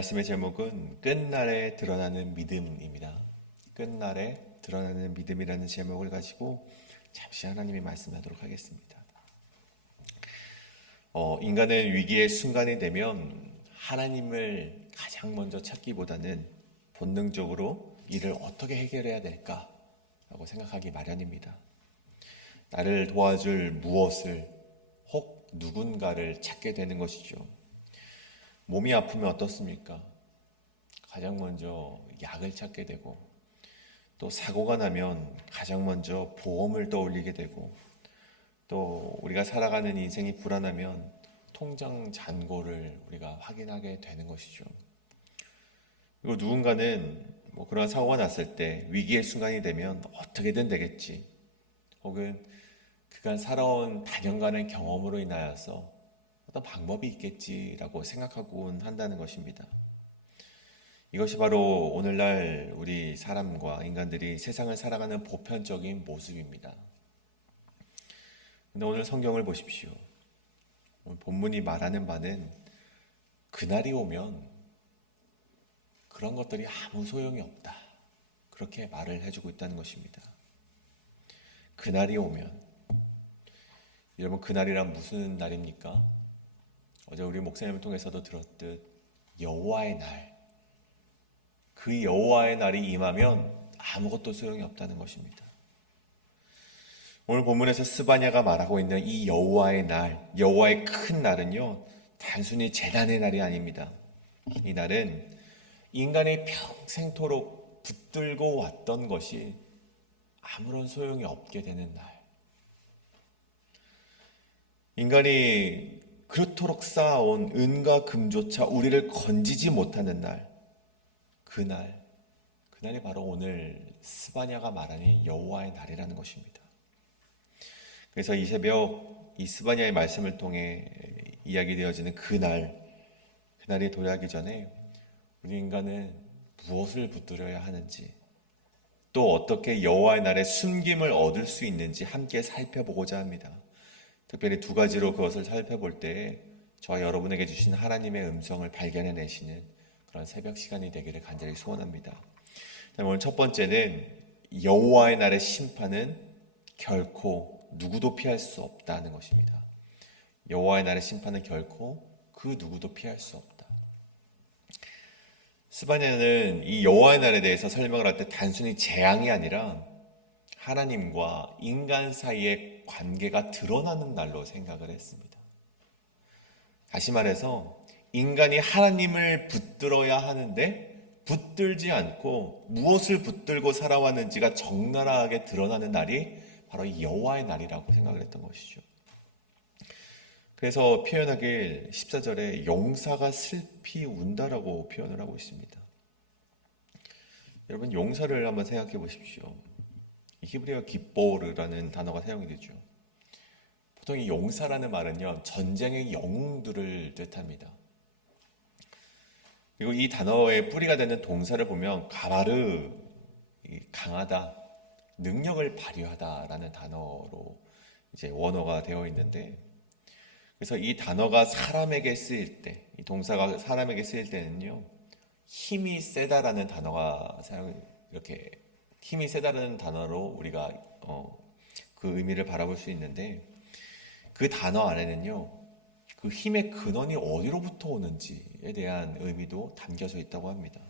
말씀의 제목은 끝날에 드러나는 믿음입니다. 끝날에 드러나는 믿음이라는 제목을 가지고 잠시 하나님의 말씀하도록 하겠습니다. 인간은 위기의 순간이 되면 하나님을 가장 먼저 찾기보다는 본능적으로 이를 어떻게 해결해야 될까라고 생각하기 마련입니다. 나를 도와줄 무엇을 혹 누군가를 찾게 되는 것이죠. 몸이 아프면 어떻습니까? 가장 먼저 약을 찾게 되고, 또 사고가 나면 가장 먼저 보험을 떠올리게 되고, 또 우리가 살아가는 인생이 불안하면 통장 잔고를 우리가 확인하게 되는 것이죠. 그리고 누군가는 그런 사고가 났을 때 위기의 순간이 되면 어떻게든 되겠지, 혹은 그간 살아온 다년간의 경험으로 인하여서 어떤 방법이 있겠지라고 생각하곤 한다는 것입니다. 이것이 바로 오늘날 우리 사람과 인간들이 세상을 살아가는 보편적인 모습입니다. 근데 오늘 성경을 보십시오. 오늘 본문이 말하는 바는 그날이 오면 그런 것들이 아무 소용이 없다, 그렇게 말을 해주고 있다는 것입니다. 그날이 오면, 여러분, 그날이란 무슨 날입니까? 어제 우리 목사님을 통해서도 들었듯 여호와의 날, 그 여호와의 날이 임하면 아무것도 소용이 없다는 것입니다. 오늘 본문에서 스바냐가 말하고 있는 이 여호와의 날, 여호와의 큰 날은요, 단순히 재난의 날이 아닙니다. 이 날은 인간이 평생토록 붙들고 왔던 것이 아무런 소용이 없게 되는 날, 인간이 그토록 쌓아온 은과 금조차 우리를 건지지 못하는 날, 그날이 바로 오늘 스바냐가 말하는 여호와의 날이라는 것입니다. 그래서 이 새벽 이 스바냐의 말씀을 통해 이야기되어지는 그날이 도래하기 전에 우리 인간은 무엇을 붙들어야 하는지, 또 어떻게 여호와의 날에 숨김을 얻을 수 있는지 함께 살펴보고자 합니다. 특별히 두 가지로 그것을 살펴볼 때 저와 여러분에게 주신 하나님의 음성을 발견해내시는 그런 새벽 시간이 되기를 간절히 소원합니다. 오늘 첫 번째는 여호와의 날의 심판은 결코 누구도 피할 수 없다는 것입니다. 여호와의 날의 심판은 결코 그 누구도 피할 수 없다. 스바냐는 이 여호와의 날에 대해서 설명을 할 때 단순히 재앙이 아니라 하나님과 인간 사이의 관계가 드러나는 날로 생각을 했습니다. 다시 말해서 인간이 하나님을 붙들어야 하는데 붙들지 않고 무엇을 붙들고 살아왔는지가 적나라하게 드러나는 날이 바로 이 여호와의 날이라고 생각을 했던 것이죠. 그래서 표현하길 14절에 용사가 슬피 운다라고 표현을 하고 있습니다. 여러분, 용사를 한번 생각해 보십시오. 히브리어 기뽀르라는 단어가 사용이 되죠. 보통 이 용사라는 말은요, 전쟁의 영웅들을 뜻합니다. 그리고 이 단어의 뿌리가 되는 동사를 보면 가바르, 강하다, 능력을 발휘하다라는 단어로 이제 원어가 되어 있는데, 그래서 이 단어가 사람에게 쓰일 때, 이 동사가 사람에게 쓰일 때는요, 힘이 세다라는 단어가 이렇게 힘이 세다라는 단어로 우리가 그 의미를 바라볼 수 있는데, 그 단어 안에는요, 그 힘의 근원이 어디로부터 오는지에 대한 의미도 담겨져 있다고 합니다.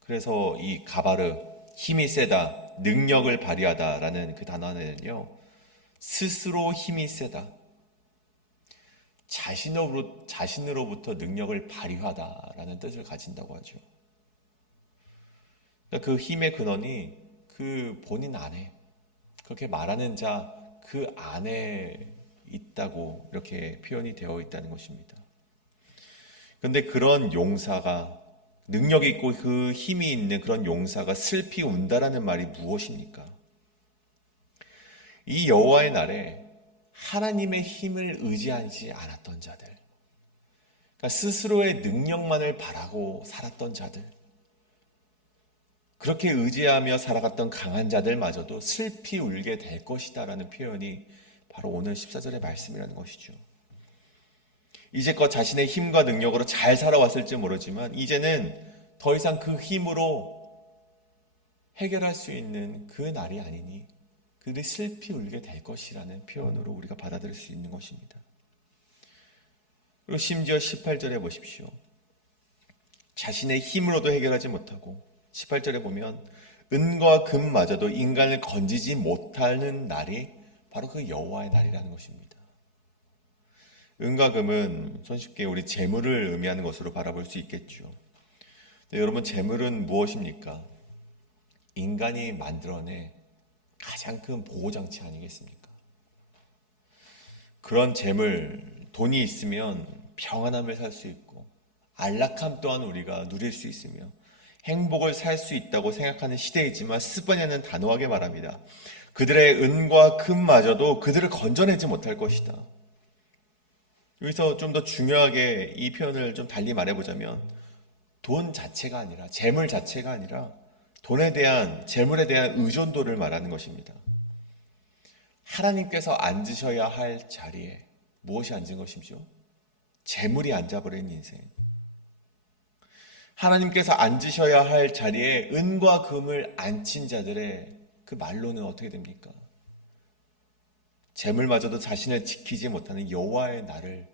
그래서 이 가바르, 힘이 세다, 능력을 발휘하다라는 그 단어 안에는요, 스스로 힘이 세다, 자신으로부터 능력을 발휘하다라는 뜻을 가진다고 하죠. 그 힘의 근원이 그 본인 안에, 그렇게 말하는 자 그 안에 있다고 이렇게 표현이 되어 있다는 것입니다. 그런데 그런 용사가, 능력이 있고 그 힘이 있는 그런 용사가 슬피 운다라는 말이 무엇입니까? 이 여호와의 날에 하나님의 힘을 의지하지 않았던 자들, 그러니까 스스로의 능력만을 바라고 살았던 자들, 그렇게 의지하며 살아갔던 강한 자들마저도 슬피 울게 될 것이다 라는 표현이 바로 오늘 14절의 말씀이라는 것이죠. 이제껏 자신의 힘과 능력으로 잘 살아왔을지 모르지만 이제는 더 이상 그 힘으로 해결할 수 있는 그 날이 아니니 그들이 슬피 울게 될 것이라는 표현으로 우리가 받아들일 수 있는 것입니다. 그리고 심지어 18절에 보십시오. 자신의 힘으로도 해결하지 못하고 18절에 보면 은과 금마저도 인간을 건지지 못하는 날이 바로 그 여호와의 날이라는 것입니다. 은과 금은 손쉽게 우리 재물을 의미하는 것으로 바라볼 수 있겠죠. 근데 여러분, 재물은 무엇입니까? 인간이 만들어낸 가장 큰 보호장치 아니겠습니까? 그런 재물, 돈이 있으면 평안함을 살 수 있고 안락함 또한 우리가 누릴 수 있으며 행복을 살 수 있다고 생각하는 시대이지만 스바냐는 단호하게 말합니다. 그들의 은과 금마저도 그들을 건져내지 못할 것이다. 여기서 좀 더 중요하게 이 표현을 좀 달리 말해보자면 돈 자체가 아니라, 재물 자체가 아니라 돈에 대한, 재물에 대한 의존도를 말하는 것입니다. 하나님께서 앉으셔야 할 자리에 무엇이 앉은 것이죠? 재물이 앉아버린 인생. 하나님께서 앉으셔야 할 자리에 은과 금을 앉힌 자들의 그 말로는 어떻게 됩니까? 재물마저도 자신을 지키지 못하는 여호와의 날을,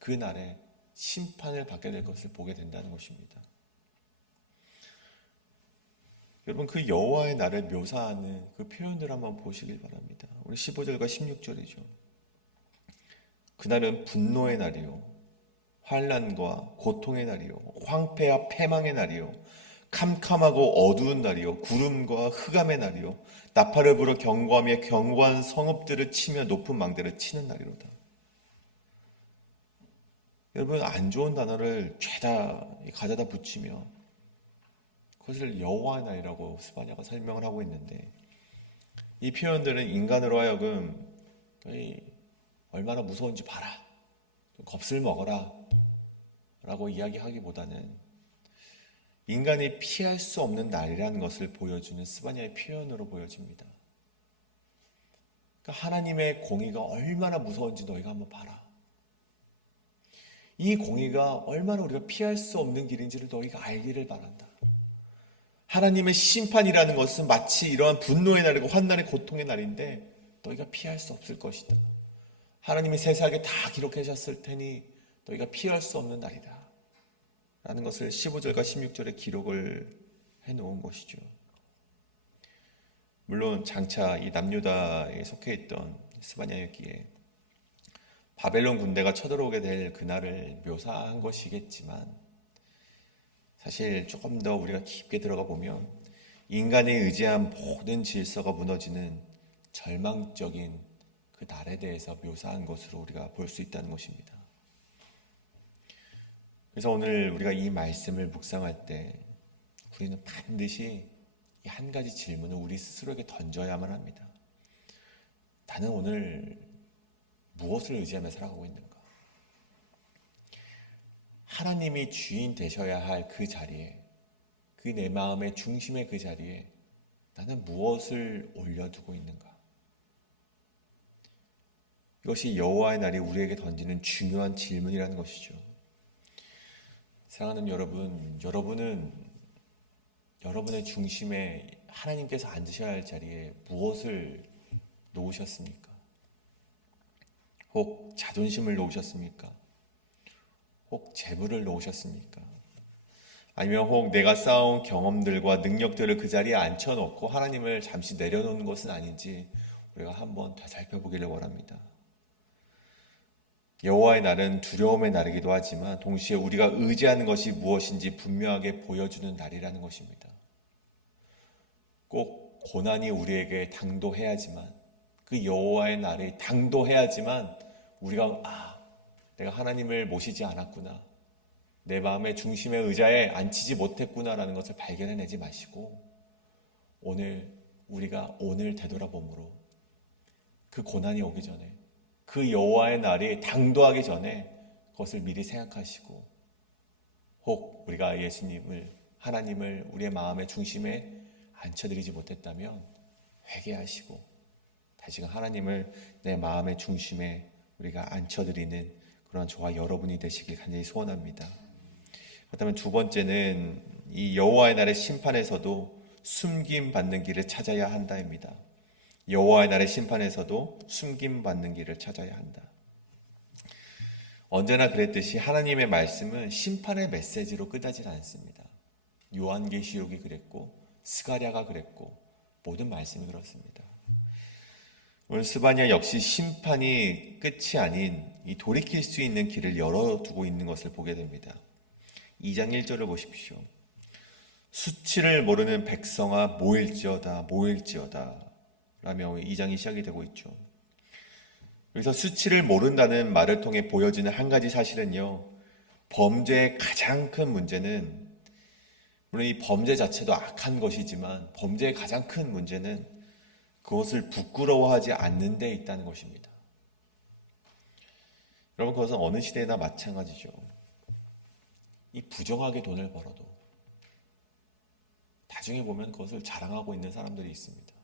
그 날에 심판을 받게 될 것을 보게 된다는 것입니다. 여러분, 그 여호와의 날을 묘사하는 그 표현을 한번 보시길 바랍니다. 우리 15절과 16절이죠. 그날은 분노의 날이요, 환난과 고통의 날이요, 황폐와 패망의 날이요, 캄캄하고 어두운 날이요, 구름과 흑암의 날이요, 나팔을 불어 경고하며 견고한 성읍들을 치며 높은 망대를 치는 날이로다. 여러분, 안 좋은 단어를 죄다 가져다 붙이며 그것을 여호와의 날이라고 스바냐가 설명을 하고 있는데, 이 표현들은 인간으로 하여금 얼마나 무서운지 봐라, 겁을 먹어라 라고 이야기하기보다는 인간이 피할 수 없는 날이라는 것을 보여주는 스바냐의 표현으로 보여집니다. 그러니까 하나님의 공의가 얼마나 무서운지 너희가 한번 봐라. 이 공의가 얼마나 우리가 피할 수 없는 길인지를 너희가 알기를 바란다. 하나님의 심판이라는 것은 마치 이러한 분노의 날이고 환난의 고통의 날인데 너희가 피할 수 없을 것이다. 하나님이 세세하게 다 기록하셨을 테니 너희가 피할 수 없는 날이다 라는 것을 15절과 16절에 기록을 해놓은 것이죠. 물론 장차 이 남유다에 속해 있던 스바냐였기에 바벨론 군대가 쳐들어오게 될 그날을 묘사한 것이겠지만, 사실 조금 더 우리가 깊게 들어가 보면 인간이 의지한 모든 질서가 무너지는 절망적인 그 날에 대해서 묘사한 것으로 우리가 볼 수 있다는 것입니다. 그래서 오늘 우리가 이 말씀을 묵상할 때 우리는 반드시 이 한 가지 질문을 우리 스스로에게 던져야만 합니다. 나는 오늘 무엇을 의지하며 살아가고 있는가? 하나님이 주인 되셔야 할 그 자리에, 그 내 마음의 중심의 그 자리에 나는 무엇을 올려두고 있는가? 이것이 여호와의 날이 우리에게 던지는 중요한 질문이라는 것이죠. 사랑하는 여러분, 여러분은 여러분의 중심에 하나님께서 앉으셔야 할 자리에 무엇을 놓으셨습니까? 혹 자존심을 놓으셨습니까? 혹 재물을 놓으셨습니까? 아니면 혹 내가 쌓아온 경험들과 능력들을 그 자리에 앉혀놓고 하나님을 잠시 내려놓는 것은 아닌지 우리가 한번 되살펴보기를 원합니다. 여호와의 날은 두려움의 날이기도 하지만 동시에 우리가 의지하는 것이 무엇인지 분명하게 보여주는 날이라는 것입니다. 꼭 고난이 우리에게 당도해야지만, 그 여호와의 날이 당도해야지만 우리가 내가 하나님을 모시지 않았구나, 내 마음의 중심의 의자에 앉히지 못했구나라는 것을 발견해내지 마시고, 우리가 오늘 되돌아봄으로 그 고난이 오기 전에, 그 여호와의 날이 당도하기 전에 그것을 미리 생각하시고, 혹 우리가 하나님을 우리의 마음의 중심에 앉혀드리지 못했다면 회개하시고 다시금 하나님을 내 마음의 중심에 우리가 앉혀드리는 그런 저와 여러분이 되시길 간절히 소원합니다. 그렇다면 두 번째는 이 여호와의 날의 심판에서도 숨김받는 길을 찾아야 한다입니다. 여호와의 날의 심판에서도 숨김받는 길을 찾아야 한다. 언제나 그랬듯이 하나님의 말씀은 심판의 메시지로 끝나질 않습니다. 요한계시록이 그랬고 스가랴가 그랬고 모든 말씀이 그렇습니다. 오늘 스바냐 역시 심판이 끝이 아닌 이 돌이킬 수 있는 길을 열어두고 있는 것을 보게 됩니다. 2장 1절을 보십시오. 수치를 모르는 백성아 모일지어다 모일지어다 라며 2장이 시작이 되고 있죠. 여기서 수치를 모른다는 말을 통해 보여지는 한 가지 사실은요, 범죄의 가장 큰 문제는, 물론 이 범죄 자체도 악한 것이지만 범죄의 가장 큰 문제는 그것을 부끄러워하지 않는 데 있다는 것입니다. 여러분, 그것은 어느 시대나 마찬가지죠. 이 부정하게 돈을 벌어도 나중에 보면 그것을 자랑하고 있는 사람들이 있습니다.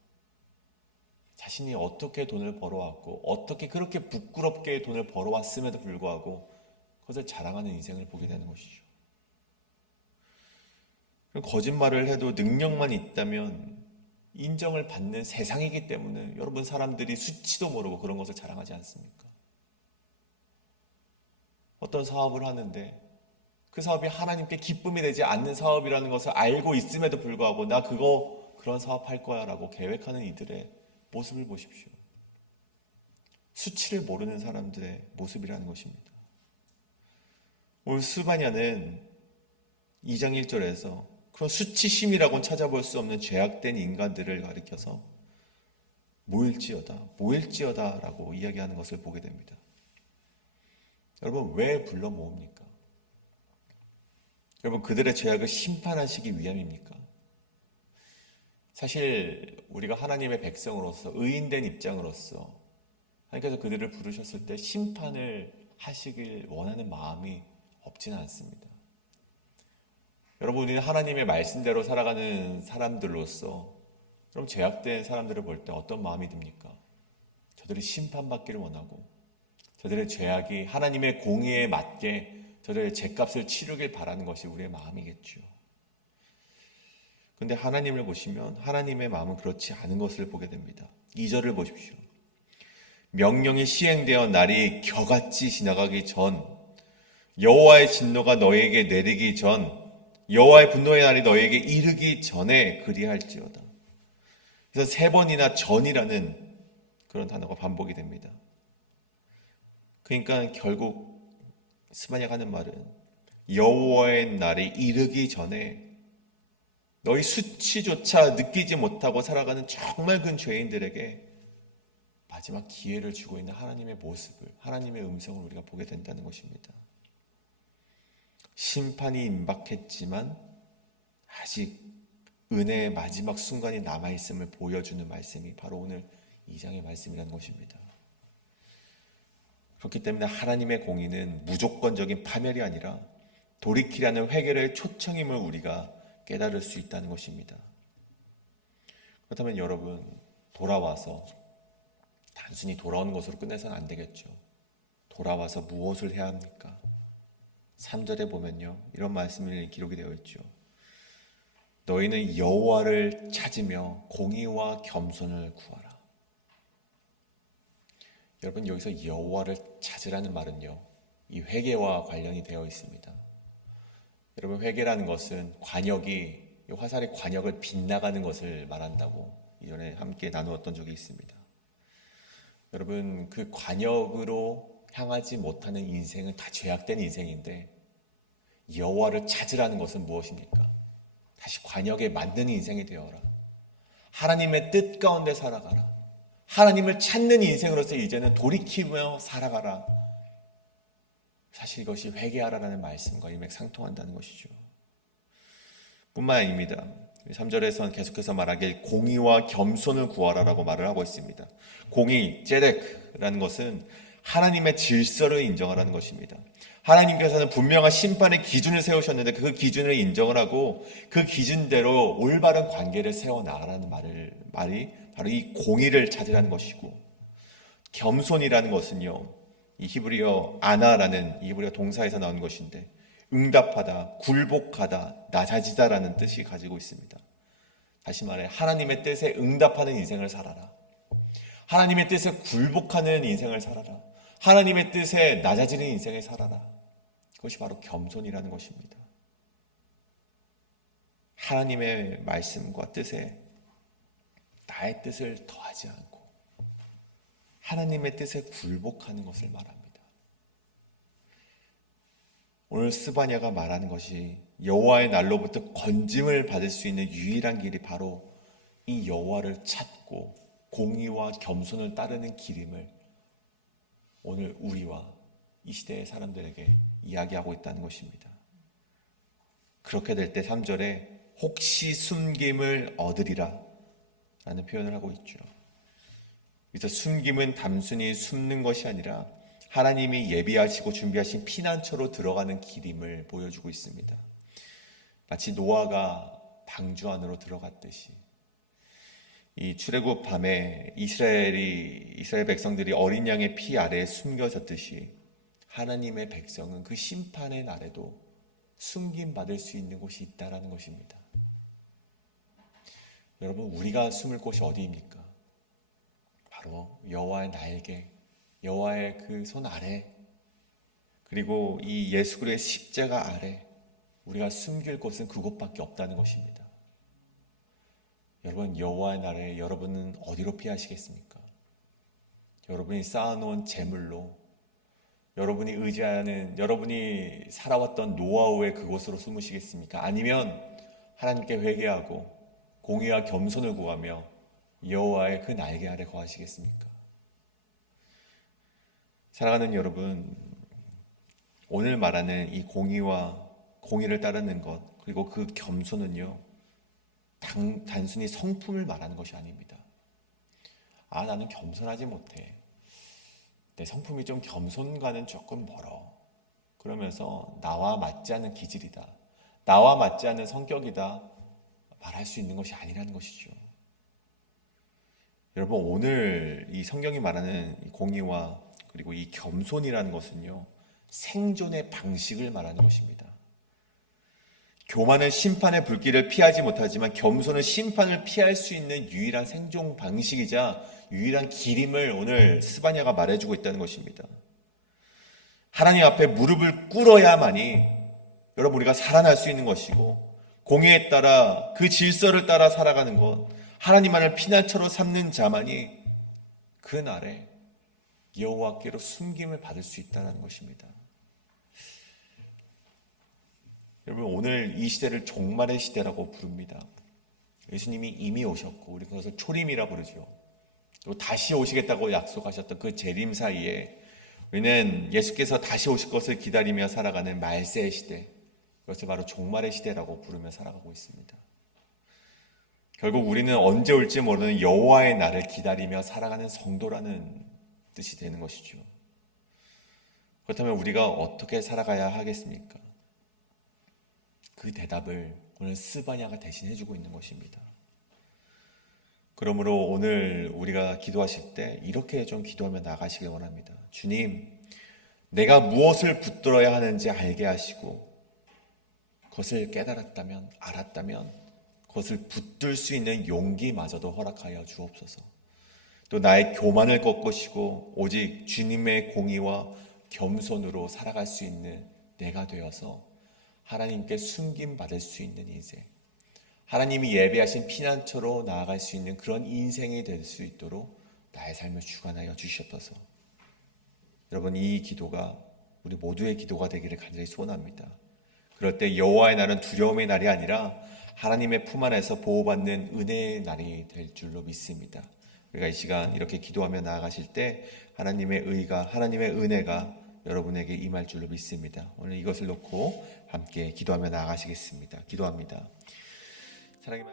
자신이 어떻게 돈을 벌어왔고 어떻게 그렇게 부끄럽게 돈을 벌어왔음에도 불구하고 그것을 자랑하는 인생을 보게 되는 것이죠. 거짓말을 해도 능력만 있다면 인정을 받는 세상이기 때문에 여러분, 사람들이 수치도 모르고 그런 것을 자랑하지 않습니까? 어떤 사업을 하는데 그 사업이 하나님께 기쁨이 되지 않는 사업이라는 것을 알고 있음에도 불구하고 나 그런 사업 할 거야 라고 계획하는 이들의 모습을 보십시오. 수치를 모르는 사람들의 모습이라는 것입니다. 오늘 스바냐는 2장 1절에서 그런 수치심이라고는 찾아볼 수 없는 죄악된 인간들을 가리켜서 모일지어다 라고 이야기하는 것을 보게 됩니다. 여러분, 왜 불러 모읍니까? 여러분, 그들의 죄악을 심판하시기 위함입니까? 사실 우리가 하나님의 백성으로서, 의인된 입장으로서 하나님께서 그들을 부르셨을 때 심판을 하시길 원하는 마음이 없지는 않습니다. 여러분, 우리는 하나님의 말씀대로 살아가는 사람들로서 그럼 죄악된 사람들을 볼 때 어떤 마음이 듭니까? 저들이 심판받기를 원하고 저들의 죄악이 하나님의 공의에 맞게 저들의 죄값을 치르길 바라는 것이 우리의 마음이겠죠. 그런데 하나님을 보시면 하나님의 마음은 그렇지 않은 것을 보게 됩니다. 2절을 보십시오. 명령이 시행되어 날이 겨같이 지나가기 전, 여호와의 진노가 너에게 내리기 전, 여호와의 분노의 날이 너에게 이르기 전에 그리할지어다. 그래서 3번이나 전이라는 그런 단어가 반복이 됩니다. 그러니까 결국 스바냐가 하는 말은 여호와의 날이 이르기 전에 너희 수치조차 느끼지 못하고 살아가는 정말 큰 죄인들에게 마지막 기회를 주고 있는 하나님의 모습을, 하나님의 음성을 우리가 보게 된다는 것입니다. 심판이 임박했지만 아직 은혜의 마지막 순간이 남아있음을 보여주는 말씀이 바로 오늘 2장의 말씀이라는 것입니다. 그렇기 때문에 하나님의 공의는 무조건적인 파멸이 아니라 돌이키라는 회개의 초청임을 우리가 깨달을 수 있다는 것입니다. 그렇다면 여러분, 돌아와서 단순히 돌아오는 것으로 끝내서는 안 되겠죠. 돌아와서 무엇을 해야 합니까? 3절에 보면요, 이런 말씀이 기록이 되어 있죠. 너희는 여호와를 찾으며 공의와 겸손을 구하라. 여러분, 여기서 여호와를 찾으라는 말은요, 이 회개와 관련이 되어 있습니다. 여러분, 회개라는 것은 관역이, 화살의 관역을 빗나가는 것을 말한다고 이전에 함께 나누었던 적이 있습니다. 여러분, 그 관역으로 향하지 못하는 인생은 다 죄악된 인생인데, 여호와를 찾으라는 것은 무엇입니까? 다시 관역에 맞는 인생이 되어라. 하나님의 뜻 가운데 살아가라. 하나님을 찾는 인생으로서 이제는 돌이키며 살아가라. 사실 이것이 회개하라라는 말씀과 일맥상통한다는 것이죠. 뿐만 아닙니다. 3절에서는 계속해서 말하길 공의와 겸손을 구하라라고 말을 하고 있습니다. 공의, 제덱라는 것은 하나님의 질서를 인정하라는 것입니다. 하나님께서는 분명한 심판의 기준을 세우셨는데 그 기준을 인정을 하고 그 기준대로 올바른 관계를 세워나가라는 말이 바로 이 공의를 찾으라는 것이고, 겸손이라는 것은요, 이 히브리어 아나라는 이 히브리어 동사에서 나온 것인데 응답하다, 굴복하다, 낮아지다라는 뜻이 가지고 있습니다. 다시 말해 하나님의 뜻에 응답하는 인생을 살아라. 하나님의 뜻에 굴복하는 인생을 살아라. 하나님의 뜻에 낮아지는 인생을 살아라. 그것이 바로 겸손이라는 것입니다. 하나님의 말씀과 뜻에 나의 뜻을 더하지 않고 하나님의 뜻에 굴복하는 것을 말합니다. 오늘 스바냐가 말하는 것이 여호와의 날로부터 건짐을 받을 수 있는 유일한 길이 바로 이 여호와를 찾고 공의와 겸손을 따르는 길임을 오늘 우리와 이 시대의 사람들에게 이야기하고 있다는 것입니다. 그렇게 될 때 3절에 혹시 숨김을 얻으리라 라는 표현을 하고 있죠. 그래서 숨김은 단순히 숨는 것이 아니라 하나님이 예비하시고 준비하신 피난처로 들어가는 길임을 보여주고 있습니다. 마치 노아가 방주 안으로 들어갔듯이 이 출애굽 밤에 이스라엘 백성들이 어린 양의 피 아래에 숨겨졌듯이 하나님의 백성은 그 심판의 날에도 숨김받을 수 있는 곳이 있다라는 것입니다. 여러분, 우리가 숨을 곳이 어디입니까? 바로 여호와의 날개, 여호와의 그 손 아래, 그리고 이 예수 그리스도의 십자가 아래 우리가 숨길 곳은 그곳밖에 없다는 것입니다. 여러분, 여호와의 날에 여러분은 어디로 피하시겠습니까? 여러분이 쌓아놓은 재물로, 여러분이 의지하는, 여러분이 살아왔던 노하우의 그곳으로 숨으시겠습니까? 아니면 하나님께 회개하고 공의와 겸손을 구하며 여호와의 그 날개 아래 거하시겠습니까? 사랑하는 여러분, 오늘 말하는 이 공의를 따르는 것, 그리고 그 겸손은요, 단순히 성품을 말하는 것이 아닙니다. 나는 겸손하지 못해. 내 성품이 좀 겸손과는 조금 멀어. 그러면서 나와 맞지 않는 기질이다, 나와 맞지 않는 성격이다 말할 수 있는 것이 아니라는 것이죠. 여러분, 오늘 이 성경이 말하는 이 공의와 그리고 이 겸손이라는 것은요, 생존의 방식을 말하는 것입니다. 교만은 심판의 불길을 피하지 못하지만 겸손은 심판을 피할 수 있는 유일한 생존 방식이자 유일한 길임을 오늘 스바냐가 말해주고 있다는 것입니다. 하나님 앞에 무릎을 꿇어야만이 여러분 우리가 살아날 수 있는 것이고, 공의에 따라 그 질서를 따라 살아가는 것, 하나님만을 피난처로 삼는 자만이 그 날에 여호와께로 숨김을 받을 수 있다는 것입니다. 여러분, 오늘 이 시대를 종말의 시대라고 부릅니다. 예수님이 이미 오셨고 우리 그것을 초림이라 부르죠. 또 다시 오시겠다고 약속하셨던 그 재림 사이에 우리는 예수께서 다시 오실 것을 기다리며 살아가는 말세의 시대, 그것을 바로 종말의 시대라고 부르며 살아가고 있습니다. 결국 우리는 언제 올지 모르는 여호와의 날을 기다리며 살아가는 성도라는 뜻이 되는 것이죠. 그렇다면 우리가 어떻게 살아가야 하겠습니까? 그 대답을 오늘 스바냐가 대신 해주고 있는 것입니다. 그러므로 오늘 우리가 기도하실 때 이렇게 좀 기도하며 나가시길 원합니다. 주님, 내가 무엇을 붙들어야 하는지 알게 하시고 그것을 깨달았다면, 알았다면 그것을 붙들 수 있는 용기마저도 허락하여 주옵소서. 또 나의 교만을 꺾으시고 오직 주님의 공의와 겸손으로 살아갈 수 있는 내가 되어서 하나님께 숨김받을 수 있는 인생, 하나님이 예배하신 피난처로 나아갈 수 있는 그런 인생이 될 수 있도록 나의 삶을 주관하여 주시옵소서. 여러분, 이 기도가 우리 모두의 기도가 되기를 간절히 소원합니다. 그럴 때 여호와의 날은 두려움의 날이 아니라 하나님의 품 안에서 보호받는 은혜의 날이 될 줄로 믿습니다. 우리가 이 시간 이렇게 기도하며 나아가실 때 하나님의 의가, 하나님의 은혜가 여러분에게 임할 줄로 믿습니다. 오늘 이것을 놓고 함께 기도하며 나아가시겠습니다. 기도합니다. 사랑의